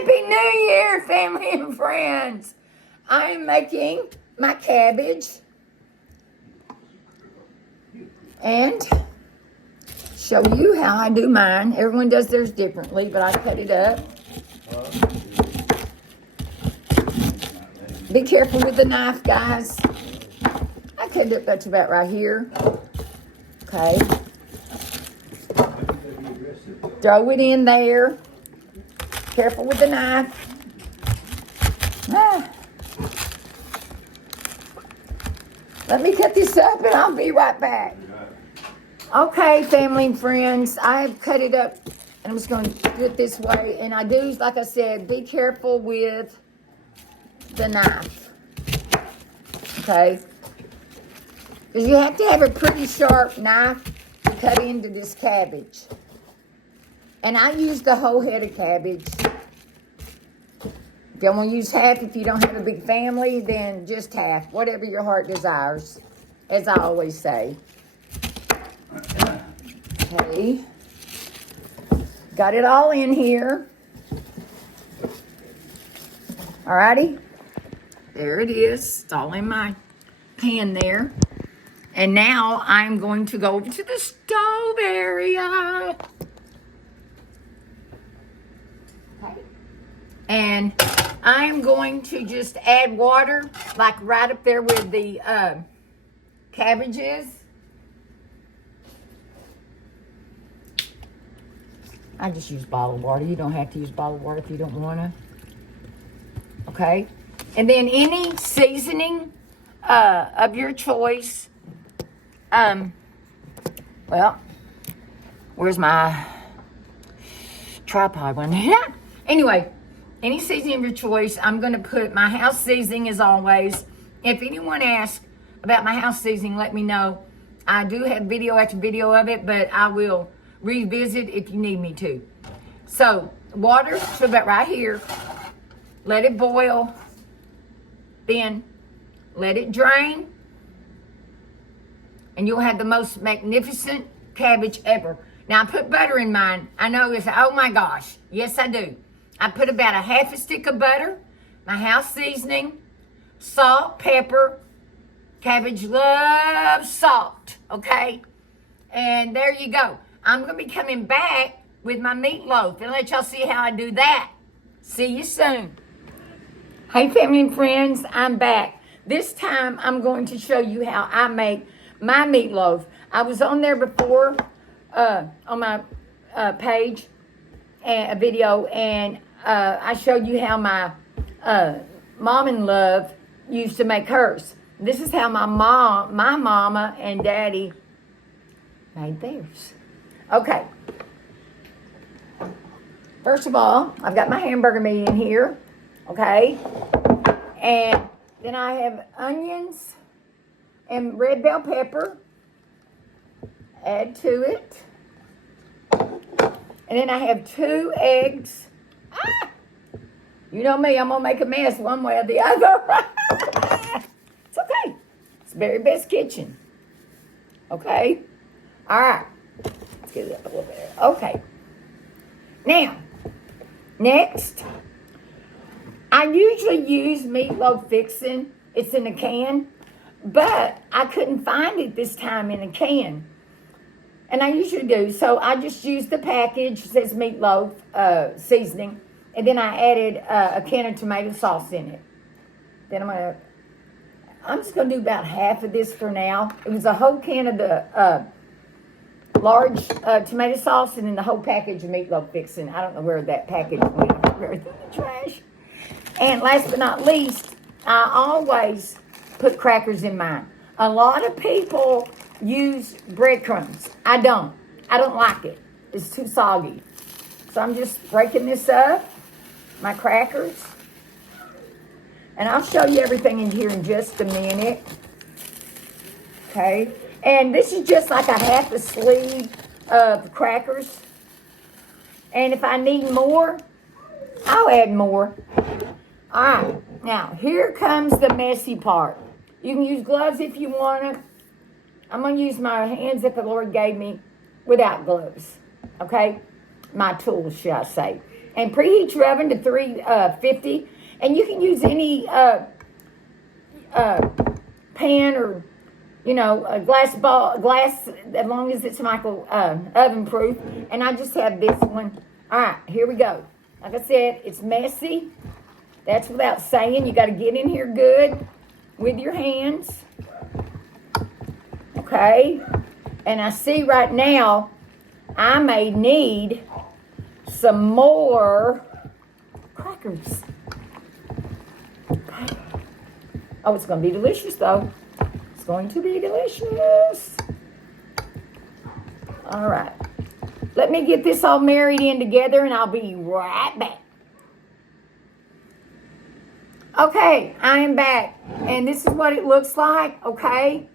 Happy New Year, family and friends. I'm making my cabbage and show you how I do mine. Everyone does theirs differently, but I cut it up. Be careful with the knife, guys. I cut it up to about right here. Okay. Throw it in there. Careful with the knife. Let me cut this up and I'll be right back. Okay, family and friends, I have cut it up and I'm just going to do it this way. And I do, like I said, be careful with the knife. Okay? Because you have to have a pretty sharp knife to cut into this cabbage. And I use the whole head of cabbage. If you want to use half, if you don't have a big family, then just half. Whatever your heart desires, as I always say. Okay. Got it all in here. Alrighty. There it is. It's all in my pan there. And now I'm going to go over to the stove area. Okay. And I'm going to just add water, like right up there with the cabbages. I just use bottled water. You don't have to use bottled water if you don't want to. Okay. And then any seasoning of your choice. Well, where's my tripod one? Anyway, any seasoning of your choice. I'm going to put my house seasoning as always. If anyone asks about my house seasoning, let me know. I do have video after video of it, but I will revisit if you need me to. So, water, so about right here. Let it boil. Then, let it drain. And you'll have the most magnificent cabbage ever. Now, I put butter in mine. I know it's, oh my gosh. Yes, I do. I put about a half a stick of butter, my house seasoning, salt, pepper. Cabbage loves salt, okay? And there you go. I'm going to be coming back with my meatloaf and let y'all see how I do that. See you soon. Hey, family and friends, I'm back. This time, I'm going to show you how I make my meatloaf. I was on there before on my page, and a video, and I showed you how my mom in love used to make hers. This is how my mama and daddy made theirs. Okay. First of all, I've got my hamburger meat in here. Okay. And then I have onions and red bell pepper. Add to it. And then I have 2 eggs. You know me, I'm going to make a mess one way or the other. It's okay. It's Very Best Kitchen. Okay? All right. Let's get it up a little bit. Okay. Now, next, I usually use meatloaf fixin'. It's in a can. But I couldn't find it this time in a can. And I usually do. So I just used the package. It says meatloaf seasoning. And then I added a can of tomato sauce in it. Then I'm just going to do about half of this for now. It was a whole can of the large tomato sauce and then the whole package of meatloaf fixin'. I don't know where that package went. I threw it in the trash. And last but not least, I always put crackers in mine. A lot of people use breadcrumbs. I don't like it. It's too soggy. So I'm just breaking this up, my crackers. And I'll show you everything in here in just a minute. Okay. And this is just like a half a sleeve of crackers. And if I need more, I'll add more. All right. Now, here comes the messy part. You can use gloves if you want to. I'm going to use my hands that the Lord gave me without gloves. Okay? my tools, shall I say. And preheat your oven to 350. And you can use any pan or, a glass, as long as it's oven proof. And I just have this one. All right, here we go. Like I said, it's messy. That's without saying. You got to get in here good with your hands. Okay. And I see right now I may need some more crackers. Okay. Oh, it's going to be delicious, though. It's going to be delicious. All right. Let me get this all married in together, and I'll be right back. Okay, I am back, and this is what it looks like, okay?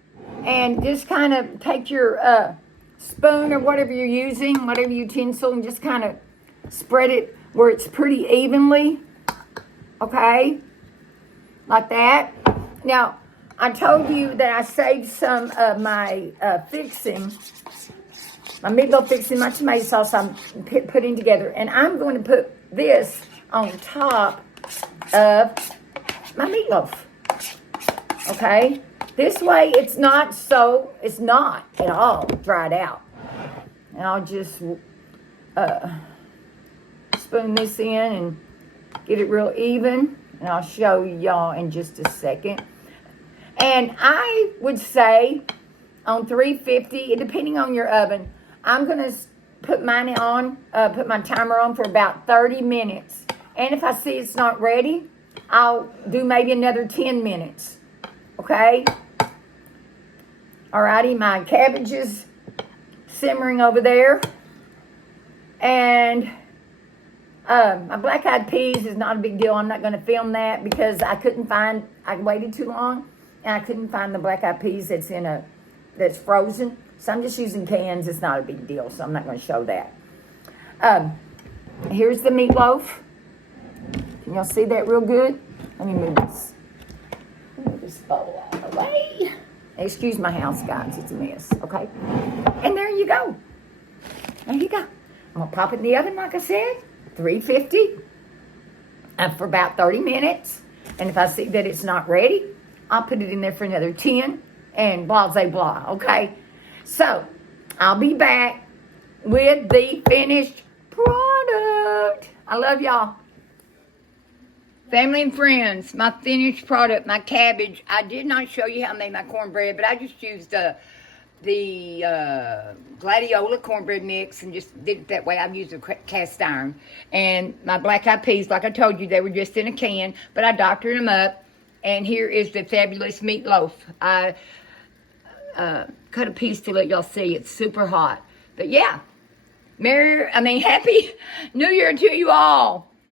And just kind of take your spoon or whatever you're using, whatever utensil, and just kind of spread it where it's pretty evenly, okay? Like that. Now, I told you that I saved some of my fixing, my meatloaf fixing, my tomato sauce I'm putting together. And I'm going to put this on top of my meatloaf. Okay? This way it's not at all dried out. And I'll just spoon this in and get it real even. And I'll show y'all in just a second. And I would say on 350, depending on your oven, I'm going to put mine on, put my timer on for about 30 minutes. And if I see it's not ready, I'll do maybe another 10 minutes. Okay? Alrighty, my cabbage is simmering over there. And my black-eyed peas is not a big deal. I'm not going to film that because I waited too long. And I couldn't find the black-eyed peas that's frozen. So I'm just using cans. It's not a big deal, so I'm not going to show that. Here's the meatloaf. Can y'all see that real good? Let me move this bowl out of the way. Excuse my house, guys. It's a mess, okay? And there you go. There you go. I'm going to pop it in the oven, like I said, 350 for about 30 minutes. And if I see that it's not ready, I'll put it in there for another 10 and blah, blah, blah, okay? So, I'll be back with the finished product. I love y'all. Family and friends, my finished product, my cabbage. I did not show you how I made my cornbread, but I just used the Gladiola cornbread mix and just did it that way. I've used a cast iron. And my black-eyed peas, like I told you, they were just in a can, but I doctored them up. And here is the fabulous meatloaf. I cut a piece to let y'all see. It's super hot. But yeah, Happy New Year to you all.